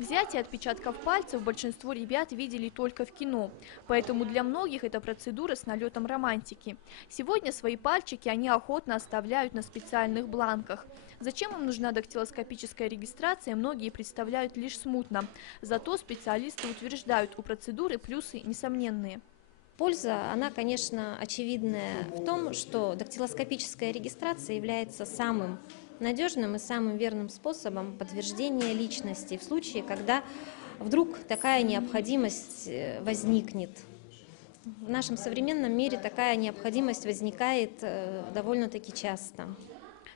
Взятие отпечатков пальцев большинство ребят видели только в кино, поэтому для многих это процедура с налетом романтики. Сегодня свои пальчики они охотно оставляют на специальных бланках. Зачем им нужна дактилоскопическая регистрация, многие представляют лишь смутно. Зато специалисты утверждают, у процедуры плюсы несомненные. Польза, она, конечно, очевидная в том, что дактилоскопическая регистрация является самым надежным и самым верным способом подтверждения личности в случае, когда вдруг такая необходимость э, возникнет. В нашем современном мире такая необходимость возникает э, довольно-таки часто.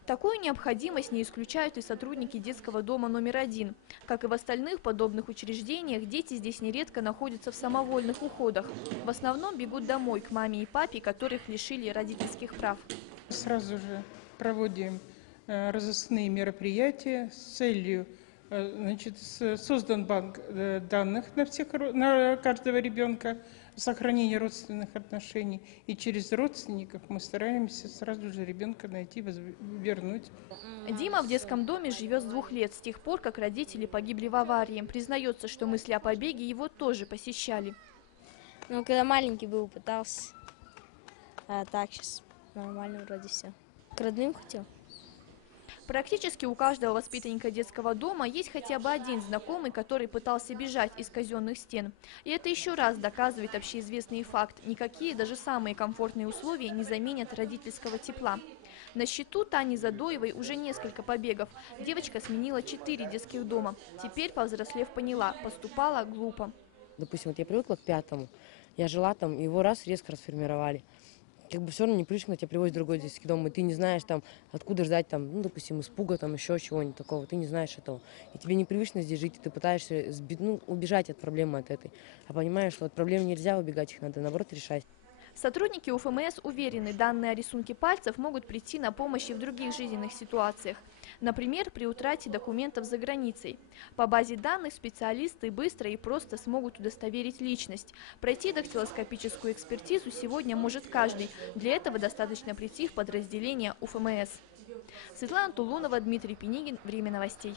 Такую необходимость не исключают и сотрудники детского дома номер один. Как и в остальных подобных учреждениях, дети здесь нередко находятся в самовольных уходах. В основном бегут домой к маме и папе, которых лишили родительских прав. Сразу же проводим разыскные мероприятия с целью э, Значит, создан банк э, данных на, всех, на каждого ребенка, сохранение родственных отношений. И через родственников мы стараемся сразу же ребенка найти, вернуть. Дима в детском доме живет с двух лет, с тех пор, как родители погибли в аварии. Признается, что мысли о побеге его тоже посещали. Ну, когда маленький был, пытался. А так сейчас нормально вроде все. К родным хотел. Практически у каждого воспитанника детского дома есть хотя бы один знакомый, который пытался бежать из казенных стен. И это еще раз доказывает общеизвестный факт. Никакие даже самые комфортные условия не заменят родительского тепла. На счету Тани Задоевой уже несколько побегов. Девочка сменила четыре детских дома. Теперь, повзрослев, поняла, поступала глупо. Допустим, вот я привыкла к пятому, я жила там, его раз резко расформировали как бы все равно непривычно тебя привозят другой детский дом, и ты не знаешь там, откуда ждать там, ну, допустим, испуга, там, еще чего-нибудь такого, ты не знаешь этого. И тебе непривычно здесь жить, и ты пытаешься сбить, ну, убежать от проблемы от этой. А понимаешь, что от проблем нельзя убегать, их надо, наоборот, решать. Сотрудники УФМС уверены, данные рисунки пальцев могут прийти на помощь и в других жизненных ситуациях. Например, при утрате документов за границей. По базе данных специалисты быстро и просто смогут удостоверить личность. Пройти дактилоскопическую экспертизу сегодня может каждый. Для этого достаточно прийти в подразделение УФМС. Светлана Тулунова, Дмитрий Пенигин. Время новостей.